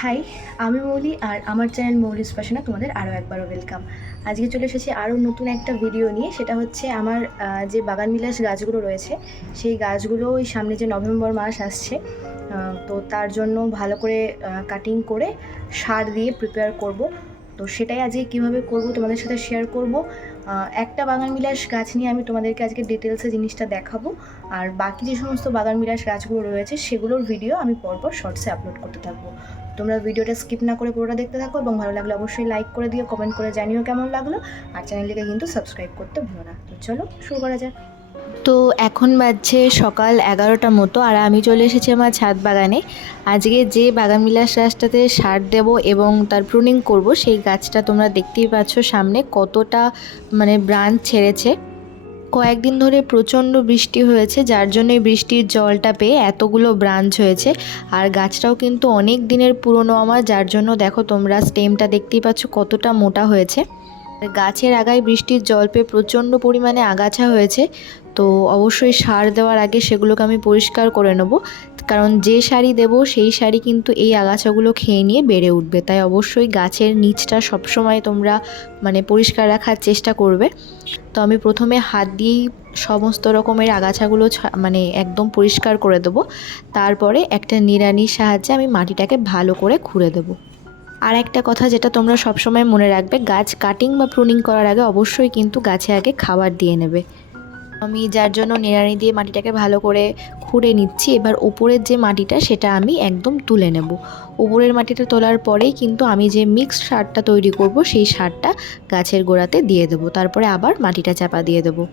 High, আমি মৌলি আর আমার channel মৌলিস ফ্যাশনে তোমাদের আরও একবারও ওয়েলকাম। আজকে চলে এসেছি আরও নতুন একটা ভিডিও নিয়ে। সেটা হচ্ছে আমার যে বাগান বিলাস গাছগুলো রয়েছে সেই গাছগুলো ওই সামনে যে নভেম্বর মাস আসছে, তো তার জন্য ভালো করে কাটিং করে সার দিয়ে প্রিপেয়ার করব। তো সেটাই আজকে কীভাবে করব তোমাদের সাথে শেয়ার করব। একটা বাগান বিলাস গাছ নিয়ে আমি তোমাদেরকে আজকে ডিটেলসে জিনিসটা দেখাবো, আর বাকি যে সমস্ত বাগান বিলাস গাছগুলো রয়েছে সেগুলোর ভিডিও আমি পরপর শর্টসে আপলোড করতে থাকবো। তোমরা ভিডিওটা স্কিপ না করে পুরোটা দেখতে থাকো এবং ভালো লাগলে অবশ্যই লাইক করে দিও, কমেন্ট করে জানিও কেমন লাগলো, আর চ্যানেলটিকে কিন্তু সাবস্ক্রাইব করতে ভুলো না। তো চলো শুরু করা যাক। তো এখন বাজছে সকাল 11টার মতো, আর আমি চলে এসেছি আমার ছাদ বাগানে। আজকে যে বাগানবিলাস গাছটাতে সার দেব এবং তার প্রুনিং করব সেই গাছটা তোমরা দেখতেই পাচ্ছ সামনে কতটা ব্রাঞ্চ ছেড়েছে। কয়েকদিন ধরে প্রচণ্ড বৃষ্টি হয়েছে, যার জন্য বৃষ্টির জলটা পেয়ে এতগুলো ব্রাঞ্চ হয়েছে। আর গাছটাও কিন্তু অনেক দিনের পুরনো আমার, যার জন্য দেখো তোমরা স্টেমটা দেখতেই পাচ্ছ কতটা মোটা হয়েছে। গাছের আগায় বৃষ্টির জল পেয়ে প্রচণ্ড পরিমাণে আগাছা হয়েছে। তো অবশ্যই সার দেওয়ার আগে সেগুলোকে আমি পরিষ্কার করে নেব, কারণ যে সারই দেব সেই সারই কিন্তু এই আগাছাগুলো খেয়ে নিয়ে বেড়ে উঠবে। তাই অবশ্যই গাছের নিচটা সবসময় তোমরা পরিষ্কার রাখার চেষ্টা করবে। তো আমি প্রথমে হাত দিয়েই সমস্ত রকমের আগাছাগুলো একদম পরিষ্কার করে দেবো। তারপরে একটা নিড়ানির সাহায্যে আমি মাটিটাকে ভালো করে খুঁড়ে দেবো। আর একটা কথা যেটা তোমরা সবসময় মনে রাখবে, গাছ কাটিং বা প্রুনিং করার আগে অবশ্যই কিন্তু গাছে আগে খাবার দিয়ে নেবে। আমি যার জন্য নিড়ানি দিয়ে মাটিটাকে ভালো করে খুঁড়ে নিচ্ছি। এবার ওপরের যে মাটিটা সেটা আমি একদম তুলে নেব। ওপরের মাটিটা তোলার পরেই কিন্তু আমি যে মিক্সড সারটা তৈরি করব সেই সারটা গাছের গোড়াতে দিয়ে দেবো। তারপরে আবার মাটিটা চাপা দিয়ে দেবো।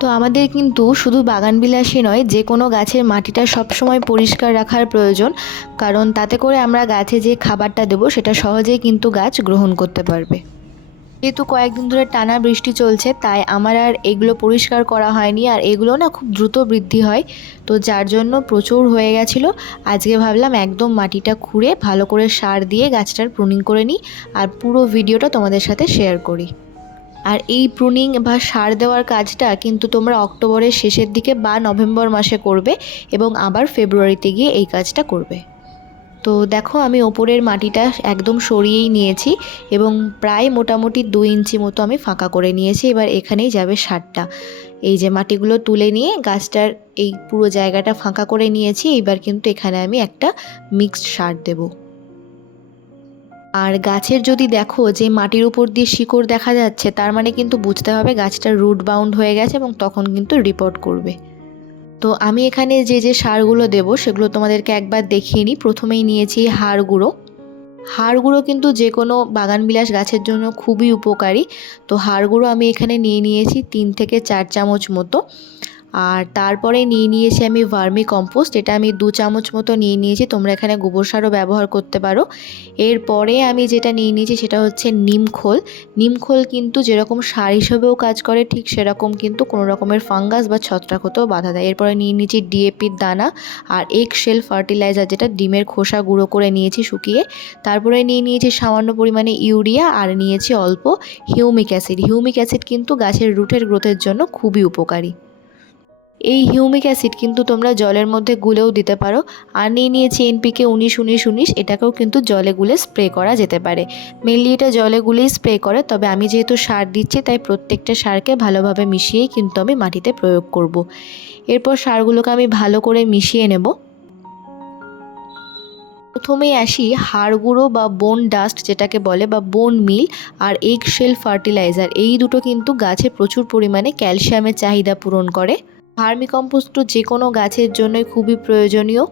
তো আমাদের কিন্তু শুধু বাগানবিলাসী নয়, যে কোনো গাছের মাটিটা সবসময় পরিষ্কার রাখার প্রয়োজন, কারণ তাতে করে আমরা গাছে যে খাবারটা দেবো সেটা সহজেই কিন্তু গাছ গ্রহণ করতে পারবে। যেহেতু কয়েকদিন ধরে টানা বৃষ্টি চলছে, তাই আমার আর এগুলো পরিষ্কার করা হয়নি, আর এগুলো না খুব দ্রুত বৃদ্ধি হয়, তো যার জন্য প্রচুর হয়ে গেছিলো। আজকে ভাবলাম একদম মাটিটা খুঁড়ে ভালো করে সার দিয়ে গাছটার প্রুনিং করে নিই, আর পুরো ভিডিওটা তোমাদের সাথে শেয়ার করি। আর এই প্রুনিং বা সার দেওয়ার কাজটা কিন্তু তোমরা অক্টোবরের শেষের দিকে বা নভেম্বর মাসে করবে, এবং আবার ফেব্রুয়ারিতে গিয়ে এই কাজটা করবে। তো দেখো আমি ওপরের মাটিটা একদম সরিয়েই নিয়েছি এবং প্রায় মোটামুটি 2 ইঞ্চি মতো আমি ফাঁকা করে নিয়েছি। এবার এখানেই যাবে সারটা। এই যে মাটিগুলো তুলে নিয়ে গাছটার এই পুরো জায়গাটা ফাঁকা করে নিয়েছি। এবার কিন্তু এখানে আমি একটা মিক্সড সার দেব। আর গাছের যদি দেখো যে মাটির উপর দিয়ে শিকড় দেখা যাচ্ছে, তার মানে কিন্তু বুঝতে হবে গাছটা রুট বাউন্ড হয়ে গেছে, এবং তখন কিন্তু রিপোর্ট করবে। তো আমি এখানে যে যে সারগুলো দেবো সেগুলো তোমাদেরকে একবার দেখিয়ে নিই। প্রথমেই নিয়েছি হাড় গুঁড়ো। হাড় গুঁড়ো কিন্তু যে কোনো বাগানবিলাস গাছের জন্য খুবই উপকারী। তো হাড় গুঁড়ো আমি এখানে নিয়েছি 3 থেকে 4 চামচ মতো। আর তারপরে নিয়েছি আমি ভার্মি কম্পোস্ট, এটা আমি 2 চামচ মতো নিয়েছি। তোমরা এখানে গোবর সারও ব্যবহার করতে পারো। এরপরে আমি যেটা নিয়েছি সেটা হচ্ছে নিমখোল। নিমখোল কিন্তু যেরকম সার হিসেবেও কাজ করে, ঠিক সেরকম কিন্তু কোনো রকমের ফাঙ্গাস বা ছত্রাক হতেও বাধা দেয়। এরপরে নিয়েছি ডিএপির দানা আর এগ শেল ফার্টিলাইজার, যেটা ডিমের খোসা গুঁড়ো করে নিয়েছি শুকিয়ে। তারপরে নিয়েছি সামান্য পরিমাণে ইউরিয়া, আর নিয়েছি অল্প হিউমিক অ্যাসিড। হিউমিক অ্যাসিড কিন্তু গাছের রুটের গ্রোথের জন্য খুবই উপকারী। এই হিউমিক অ্যাসিড কিন্তু তোমরা জলের মধ্যে গুলেও দিতে পারো। আর নিয়েছি এনপিকে 19-19-19, এটাকেও কিন্তু জলে গুলে স্প্রে করা যেতে পারে। মেনলি এটা জলে গুলেই স্প্রে করে, তবে আমি যেহেতু সার দিচ্ছি তাই প্রত্যেকটা সারকে ভালোভাবে মিশিয়েই কিন্তু আমি মাটিতে প্রয়োগ করব। এরপর সারগুলোকে আমি ভালো করে মিশিয়ে নেব। প্রথমেই আসি হাড় গুঁড়ো বা বোন ডাস্ট যেটাকে বলে, বা বোন মিল, আর এগ শেল ফার্টিলাইজার। এই দুটো কিন্তু গাছে প্রচুর পরিমাণে ক্যালসিয়ামের চাহিদা পূরণ করে। ভার্মিকম্পোস্ট তো যে কোনো গাছের জন্যই খুবই প্রয়োজনীয়।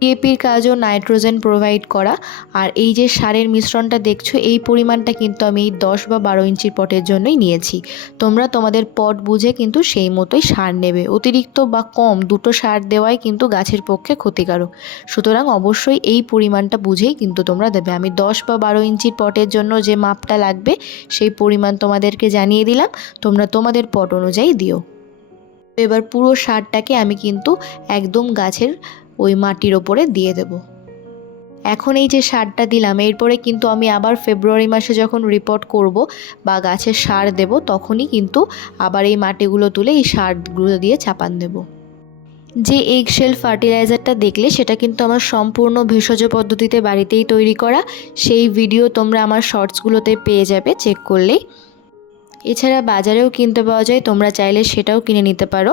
ডিএপির কাজও নাইট্রোজেন প্রোভাইড করা। আর এই যে সারের মিশ্রণটা দেখছো, এই পরিমাণটা কিন্তু আমি এই 10 বা 12 ইঞ্চির পটের জন্যই নিয়েছি। তোমরা তোমাদের পট বুঝে কিন্তু সেই মতোই সার নেবে। অতিরিক্ত বা কম দুটো সার দেওয়াই কিন্তু গাছের পক্ষে ক্ষতিকারক। সুতরাং অবশ্যই এই পরিমাণটা বুঝেই কিন্তু তোমরা দেবে। আমি 10 বা 12 ইঞ্চির পটের জন্য যে মাপটা লাগবে সেই পরিমাণ তোমাদেরকে জানিয়ে দিলাম, তোমরা তোমাদের পট অনুযায়ী দিও। এবার পুরো সারটাকে আমি কিন্তু একদম গাছের ওই মাটির ওপরে দিয়ে দেব। এখন এই যে সারটা দিলাম, এরপরে কিন্তু আমি আবার ফেব্রুয়ারি মাসে যখন রিপোর্ট করব বা গাছের সার দেব, তখনই কিন্তু আবার এই মাটিগুলো তুলে এই সারগুলো দিয়ে চাপান দেব। যে এগশেল ফার্টিলাইজারটা দেখলে সেটা কিন্তু আমার সম্পূর্ণ ভেষজ পদ্ধতিতে বাড়িতেই তৈরি করা। সেই ভিডিও তোমরা আমার শর্টসগুলোতে পেয়ে যাবে চেক করলেই। এছাড়া বাজারেও কিনতে পাওয়া যায়, তোমরা চাইলে সেটাও কিনে নিতে পারো,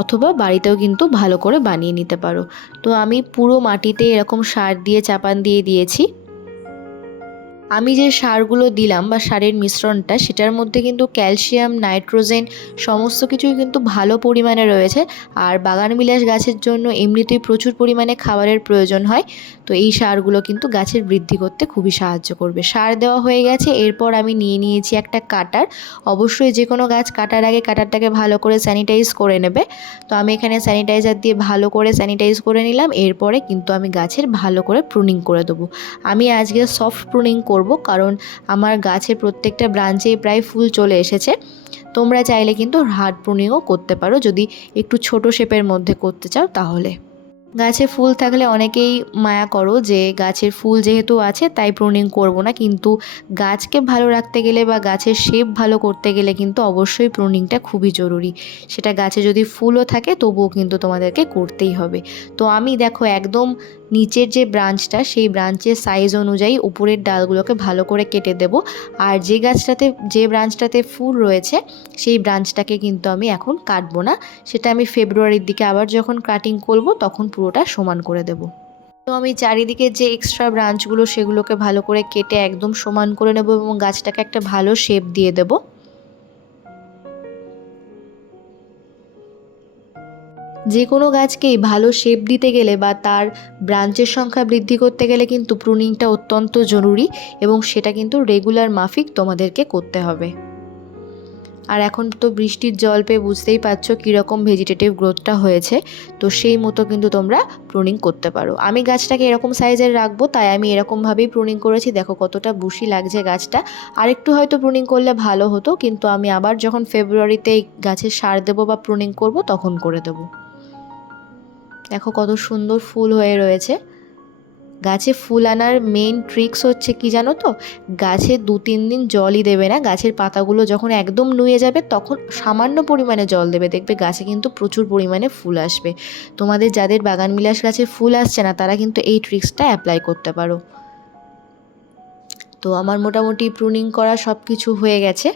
অথবা বাড়িতেও কিন্তু ভালো করে বানিয়ে নিতে পারো। তো আমি পুরো মাটিতে এরকম সার দিয়ে চাপান দিয়ে দিয়েছি। আমি যে সারগুলো দিলাম বা সারের মিশ্রণটা, সেটার মধ্যে কিন্তু ক্যালসিয়াম, নাইট্রোজেন সমস্ত কিছুই কিন্তু ভালো পরিমাণে রয়েছে। আর বাগানবিলাস গাছের জন্য এমনিতেই প্রচুর পরিমাণে খাবারের প্রয়োজন হয়, তো এই সারগুলো কিন্তু গাছের বৃদ্ধি করতে খুবই সাহায্য করবে। সার দেওয়া হয়ে গেছে, এরপর আমি নিয়ে নিয়েছি একটা কাটার। অবশ্যই যে কোনো গাছ কাটার আগে কাটারটাকে ভালো করে স্যানিটাইজ করে নেবে। তো আমি এখানে স্যানিটাইজার দিয়ে ভালো করে স্যানিটাইজ করে নিলাম। এরপরে কিন্তু আমি গাছের ভালো করে প্রুনিং করে দেবো। আমি আজকে সফট প্রুনিং করব, কারণ আমার গাছের প্রত্যেকটা ব্রাঞ্চেই প্রায় ফুল চলে এসেছে। তোমরা চাইলে কিন্তু হার্ড প্রুনিংও করতে পারো, যদি একটু ছোট শেপের মধ্যে করতে চাও তাহলে। গাছে ফুল থাকলে অনেকেই মায়া করো যে গাছের ফুল যেহেতু আছে তাই প্রুনিং করব না, কিন্তু গাছকে ভালো রাখতে গেলে বা গাছের শেপ ভালো করতে গেলে কিন্তু অবশ্যই প্রুনিংটা খুবই জরুরি। সেটা গাছে যদি ফুলও থাকে তবুও কিন্তু তোমাদেরকে করতেই হবে। তো আমি দেখো একদম নিচের যে ব্রাঞ্চটা, সেই ব্রাঞ্চের সাইজ অনুযায়ী উপরের ডালগুলোকে ভালো করে কেটে দেব। আর যে ব্রাঞ্চটাতে ফুল রয়েছে সেই ব্রাঞ্চটাকে কিন্তু আমি এখন কাটবো না, সেটা আমি ফেব্রুয়ারির দিকে আবার যখন কাটিং করব তখন পুরোটা সমান করে দেব। তো আমি চারিদিকে যে এক্সট্রা ব্রাঞ্চগুলো সেগুলোকে ভালো করে কেটে একদম সমান করে নেব এবং গাছটাকে একটা ভালো শেপ দিয়ে দেব। যে কোনো গাছকেই ভালো শেপ দিতে গেলে বা তার ব্রাঞ্চের সংখ্যা বৃদ্ধি করতে গেলে কিন্তু প্রুনিংটা অত্যন্ত জরুরি, এবং সেটা কিন্তু রেগুলার মাফিক তোমাদেরকে করতে হবে। আর এখন তো বৃষ্টির জল পেয়ে বুঝতেই পারছো কীরকম ভেজিটেটিভ গ্রোথটা হয়েছে, তো সেই মতো কিন্তু তোমরা প্রুনিং করতে পারো। আমি গাছটাকে এরকম সাইজের রাখবো তাই আমি এরকমভাবেই প্রুনিং করেছি। দেখো কতটা বুশি লাগছে গাছটা। আরেকটু হয়তো প্রুনিং করলে ভালো হতো, কিন্তু আমি আবার যখন ফেব্রুয়ারিতে গাছের সার দেবো বা প্রুনিং করব তখন করে দেবো। দেখো কত সুন্দর ফুল হয়ে রয়েছে। গাছে ফুল আনার মেইন ট্রিক্স হচ্ছে কি জানো তো, গাছে 2-3 দিন জলই দেবে না। গাছের পাতাগুলো যখন একদম নুয়ে যাবে তখন সামান্য পরিমাণে জল দেবে, দেখবে গাছে কিন্তু প্রচুর পরিমাণে ফুল আসবে। তোমাদের যাদের বাগানবিলাস গাছে ফুল আসছে না তারা কিন্তু এই ট্রিক্সটা অ্যাপ্লাই করতে পারো। তো আমার মোটামুটি প্রুনিং করা সব কিছু হয়ে গেছে।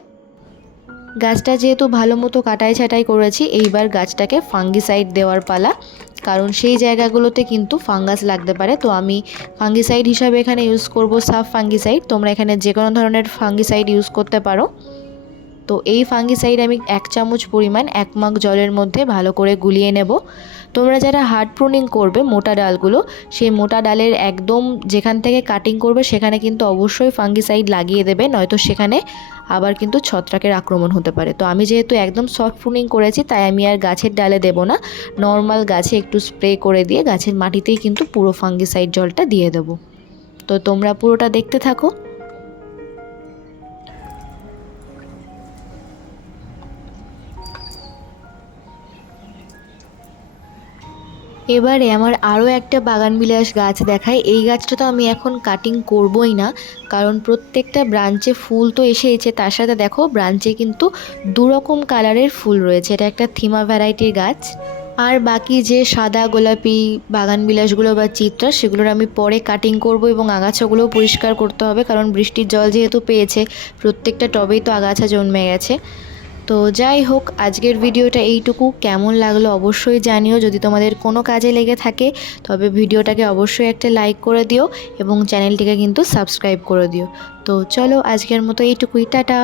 গাছটা যেহেতু ভালো মতো কাটাই ছাঁটাই করেছি, এইবার গাছটাকে ফাঙ্গিসাইড দেওয়ার পালা, কারণ সেই জায়গাগুলোতে কিন্তু ফাঙ্গাস লাগতে পারে। তো আমি ফাঙ্গিসাইড হিসাবে এখানে ইউজ করব সাব ফাঙ্গিসাইড। তোমরা এখানে যে কোনো ধরনের ফাঙ্গিসাইড ইউজ করতে পারো। তো এই ফাঙ্গিসাইড আমি 1 চামচ পরিমাণ 1 মগ জলের মধ্যে ভালো করে গুলিয়ে নেব। তোমরা যারা হার্ড প্রুনিং করবে মোটা ডালগুলো, সেই মোটা ডালের একদম যেখান থেকে কাটিং করবে সেখানে কিন্তু অবশ্যই ফাঙ্গিসাইড লাগিয়ে দেবে, নয়তো সেখানে আবার কিন্তু ছত্রাকের আক্রমণ হতে পারে। তো আমি যেহেতু একদম সফট প্রুনিং করেছি তাই আমি আর গাছের ডালে দেব না, নর্মাল গাছে একটু স্প্রে করে দিয়ে গাছের মাটিতেই কিন্তু পুরো ফাঙ্গিসাইড জলটা দিয়ে দেব। তো তোমরা পুরোটা দেখতে থাকো। এবারে আমার আরও একটা বাগানবিলাস গাছ দেখাই। এই গাছটা তো আমি এখন কাটিং করবই না, কারণ প্রত্যেকটা ব্রাঞ্চে ফুল তো এসেছে, তার সাথে দেখো ব্রাঞ্চে কিন্তু 2 রকম কালারের ফুল রয়েছে। এটা একটা থিমা ভ্যারাইটির গাছ। আর বাকি যে সাদা গোলাপি বাগানবিলাসগুলো বা চিত্রা, সেগুলোর আমি পরে কাটিং করব এবং আগাছাগুলোও পরিষ্কার করতে হবে, কারণ বৃষ্টির জল যেহেতু পেয়েছে প্রত্যেকটা টবেই তো আগাছা জন্মে গেছে। তো যাই হোক, আজকের ভিডিওটা এইটুকু। কেমন লাগলো অবশ্যই জানিও। যদি তোমাদের কোনো কাজে লেগে থাকে তবে ভিডিওটাকে অবশ্যই একটা লাইক করে দিও এবং চ্যানেলটিকে কিন্তু সাবস্ক্রাইব করে দিও। তো চলো আজকের মতো এইটুকুই, টাটা।